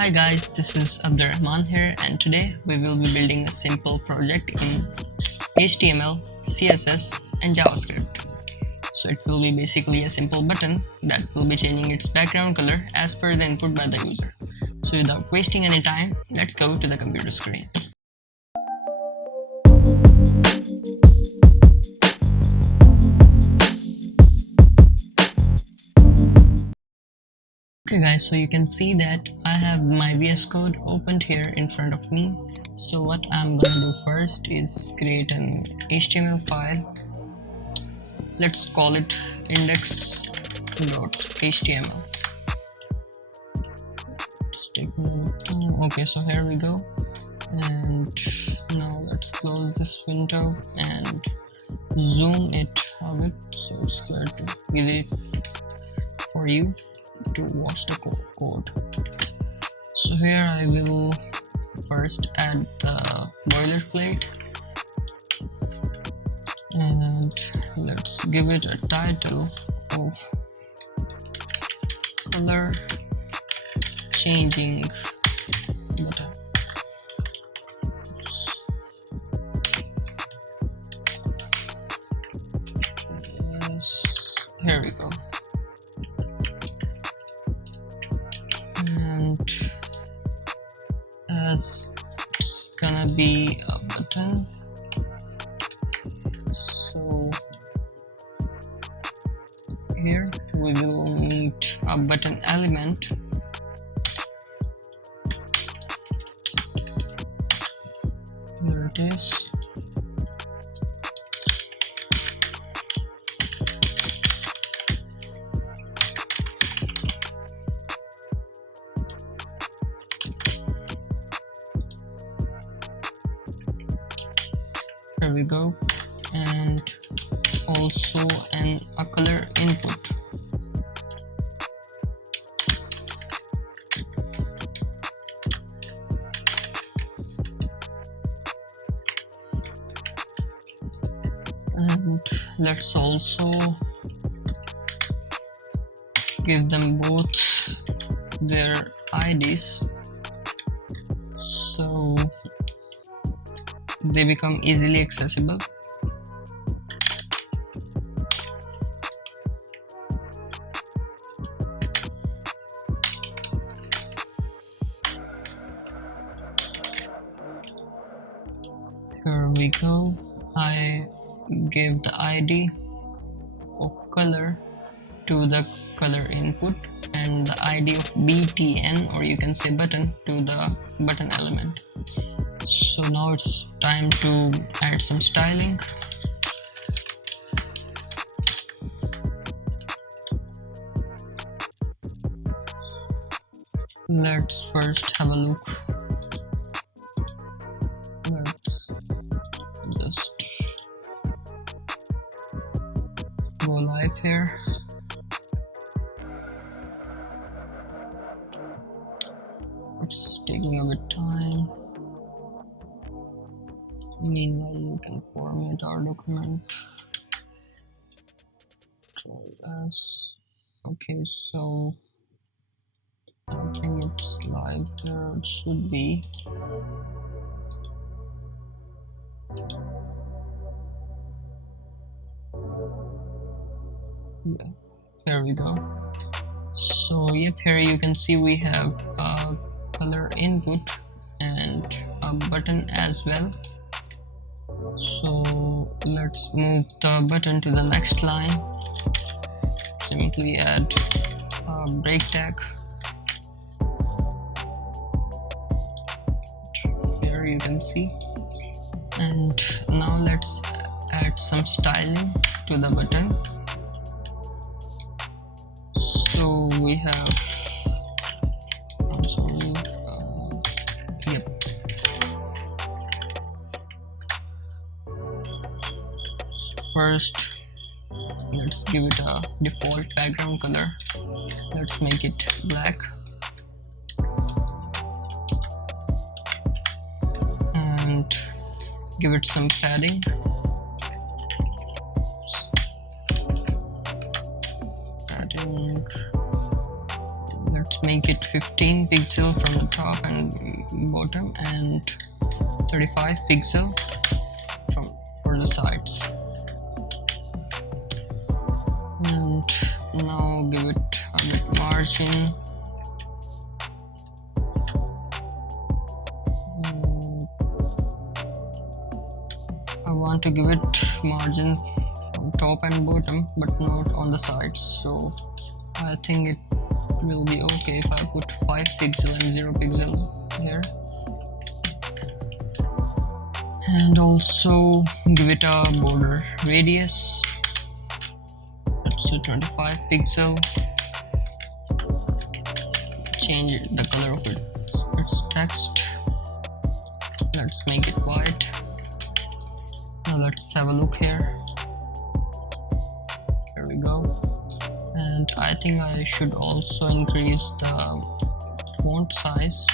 Hi guys, this is Abdurrahman here, and today we will be building a simple project in HTML, CSS and JavaScript. So it will be basically a simple button that will be changing its background color as per the input by the user. So without wasting any time, let's go to the computer screen. Okay guys, so you can see that I have my VS Code opened here in front of me. So what I'm gonna do first is create an HTML file. Let's call it index.html. Okay, so here we go, and now let's close this window and zoom it a bit so it's clear to easy for you to watch the code. So here I will first add the boilerplate, and let's give it a title of color changing button. Yes, here we go. And as it's gonna be a button, so here we will need a button element. Here it is. Here we go, and also a color input. And let's also give them both their IDs so they become easily accessible. Here we go. I gave the ID of color to the color input and the ID of btn, or you can say button, to the button element. So now it's time to add some styling. Let's first have a look. Let's just go live here. It's taking a bit time. Meanwhile, you can format our document. As okay, so I think it's live there. It should be. Yeah, here we go. So yep, here you can see we have a color input and a button as well. So let's move the button to the next line. Simply add a break tag. Here you can see. And now let's add some styling to the button. So we have, I'm sorry, yep. First, let's give it a default background color. Let's make it black. And give it some padding. Let's let's make it 15 pixel from the top and bottom and 35 pixel for the sides. And now give it a bit margin. I want to give it margin from top and bottom but not on the sides, so I think it will be okay if I put 5 pixel and 0 pixel here. And also give it a border radius, let's do 25 pixel. Change the color of its text, let's make it white. Now let's have a look here. Here we go. And I think I should also increase the font size.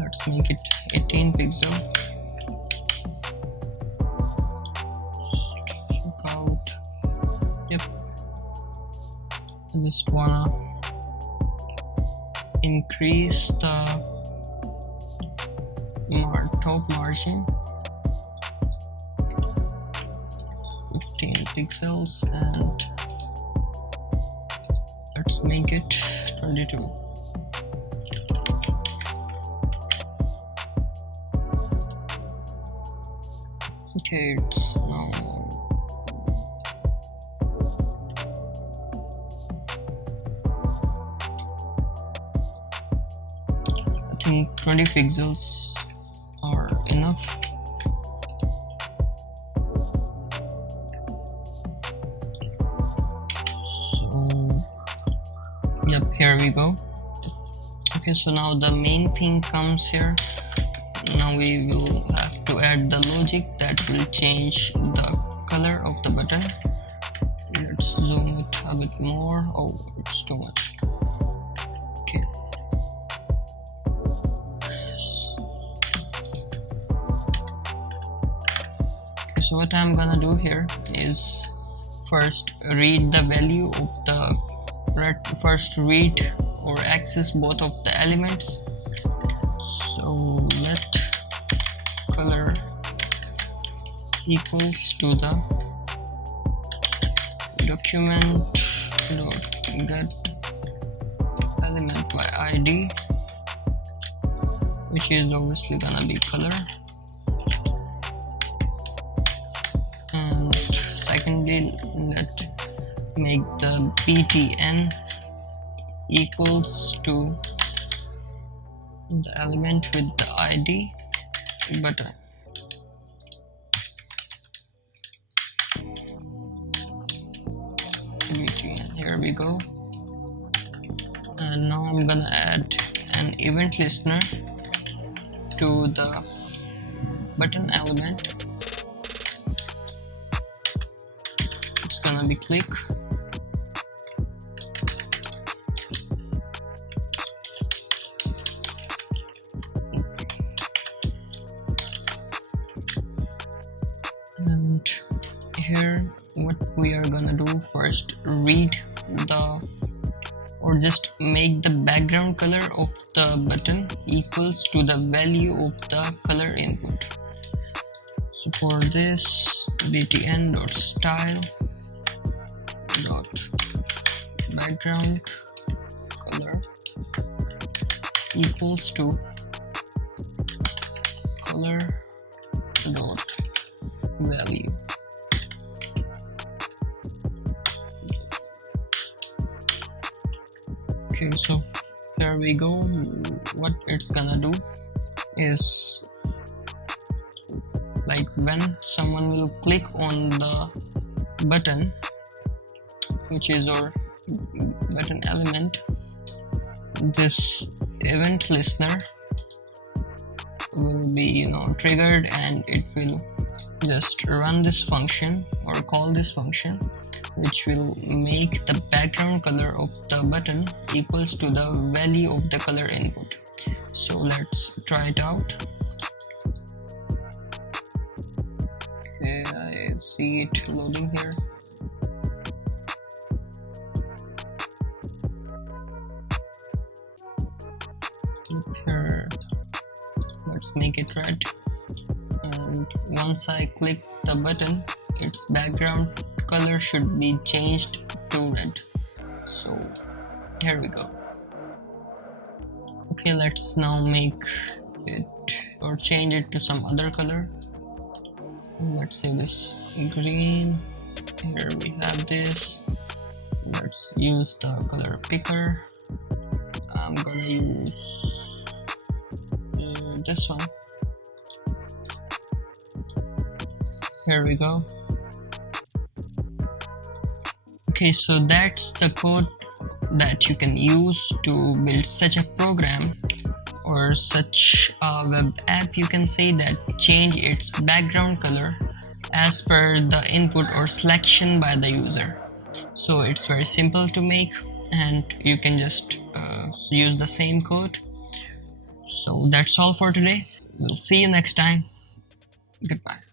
Let's make it 18 pixel. Check out. Yep. I just wanna increase the top margin 15 pixels and let's make it 22. Okay, it's now I think 20 pixels are enough. So yep, here we go. Okay, so now the main thing comes here. Now we will have to add the logic that will change the color of the button. Let's zoom it a bit more. Oh, it's too much. Okay. So what I'm gonna do here is first read the value of the read or access both of the elements. So let color equals to the document dot get element by ID, which is obviously gonna be color. And secondly, let make the btn equals to the element with the ID button. btn, here we go. And now I'm gonna add an event listener to the button element. It's gonna be click. And here what we are gonna do, first read the or just make the background color of the button equals to the value of the color input. So for this, btn.style dot background color equals to color dot value. Okay, so here we go. What it's gonna do is, like, when someone will click on the button, which is our button element, this event listener will be triggered, and it will just run this function or call this function, which will make the background color of the button equals to the value of the color input. So let's try it out. Okay, I see it loading here. Here, let's make it red. And once I click the button, its background color should be changed to red. So here we go. Okay, let's now make it or change it to some other color. Let's say this green. Here we have this. Let's use the color picker. I'm gonna use this one. Here we go. Okay, so that's the code that you can use to build such a program or such a web app, you can say, that change its background color as per the input or selection by the user. So it's very simple to make, and you can just use the same code. So that's all for today. We'll see you next time. Goodbye.